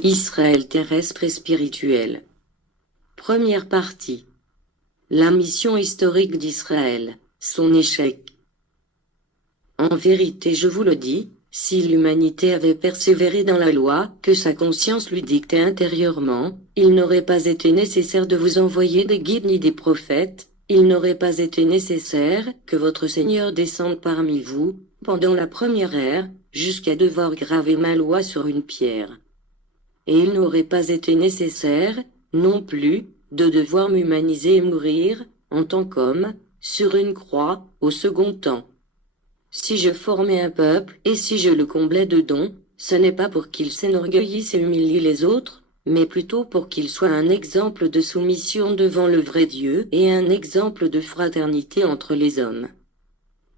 Israël terrestre et spirituel. Première partie. La mission historique d'Israël, son échec. En vérité, je vous le dis, si l'humanité avait persévéré dans la loi que sa conscience lui dictait intérieurement, il n'aurait pas été nécessaire de vous envoyer des guides ni des prophètes, il n'aurait pas été nécessaire que votre Seigneur descende parmi vous, pendant la première ère, jusqu'à devoir graver ma loi sur une pierre. Et il n'aurait pas été nécessaire, non plus, de devoir m'humaniser et mourir, en tant qu'homme, sur une croix, au second temps. Si je formais un peuple et si je le comblais de dons, ce n'est pas pour qu'il s'enorgueillisse et humilie les autres, mais plutôt pour qu'il soit un exemple de soumission devant le vrai Dieu et un exemple de fraternité entre les hommes.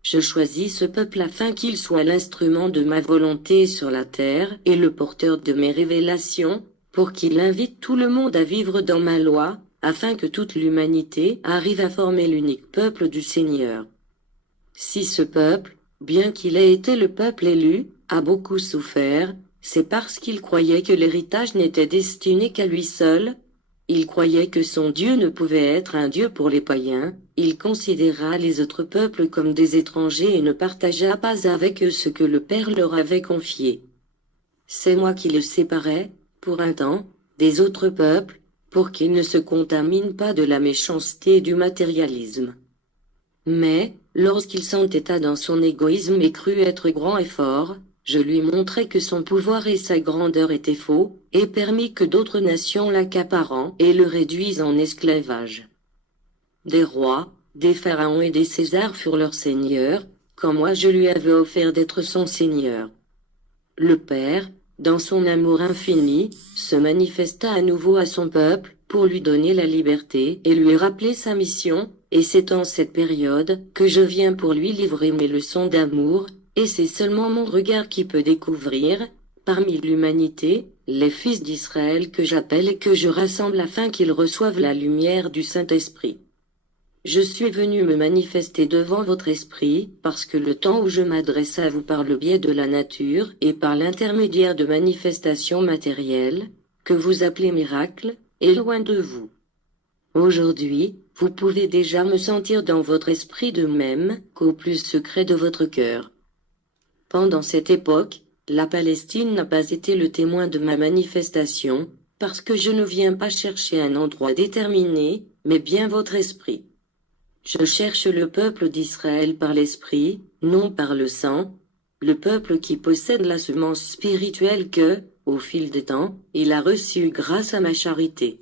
Je choisis ce peuple afin qu'il soit l'instrument de ma volonté sur la terre et le porteur de mes révélations, pour qu'il invite tout le monde à vivre dans ma loi, afin que toute l'humanité arrive à former l'unique peuple du Seigneur. Si ce peuple, bien qu'il ait été le peuple élu, a beaucoup souffert, c'est parce qu'il croyait que l'héritage n'était destiné qu'à lui seul. Il croyait que son Dieu ne pouvait être un Dieu pour les païens, il considéra les autres peuples comme des étrangers et ne partagea pas avec eux ce que le Père leur avait confié. C'est moi qui le séparais, pour un temps, des autres peuples, pour qu'ils ne se contaminent pas de la méchanceté et du matérialisme. Mais, lorsqu'il s'entêta dans son égoïsme et crut être grand et fort, je lui montrai que son pouvoir et sa grandeur étaient faux, et permis que d'autres nations l'accaparant et le réduisent en esclavage. Des rois, des pharaons et des Césars furent leurs seigneurs, quand moi je lui avais offert d'être son seigneur. Le Père, dans son amour infini, se manifesta à nouveau à son peuple, pour lui donner la liberté et lui rappeler sa mission, et c'est en cette période que je viens pour lui livrer mes leçons d'amour, et c'est seulement mon regard qui peut découvrir, parmi l'humanité, les fils d'Israël que j'appelle et que je rassemble afin qu'ils reçoivent la lumière du Saint-Esprit. Je suis venu me manifester devant votre esprit, parce que le temps où je m'adresse à vous par le biais de la nature et par l'intermédiaire de manifestations matérielles, que vous appelez miracles, est loin de vous. Aujourd'hui, vous pouvez déjà me sentir dans votre esprit de même qu'au plus secret de votre cœur. Pendant cette époque, la Palestine n'a pas été le témoin de ma manifestation, parce que je ne viens pas chercher un endroit déterminé, mais bien votre esprit. Je cherche le peuple d'Israël par l'esprit, non par le sang, le peuple qui possède la semence spirituelle que, au fil des temps, il a reçue grâce à ma charité.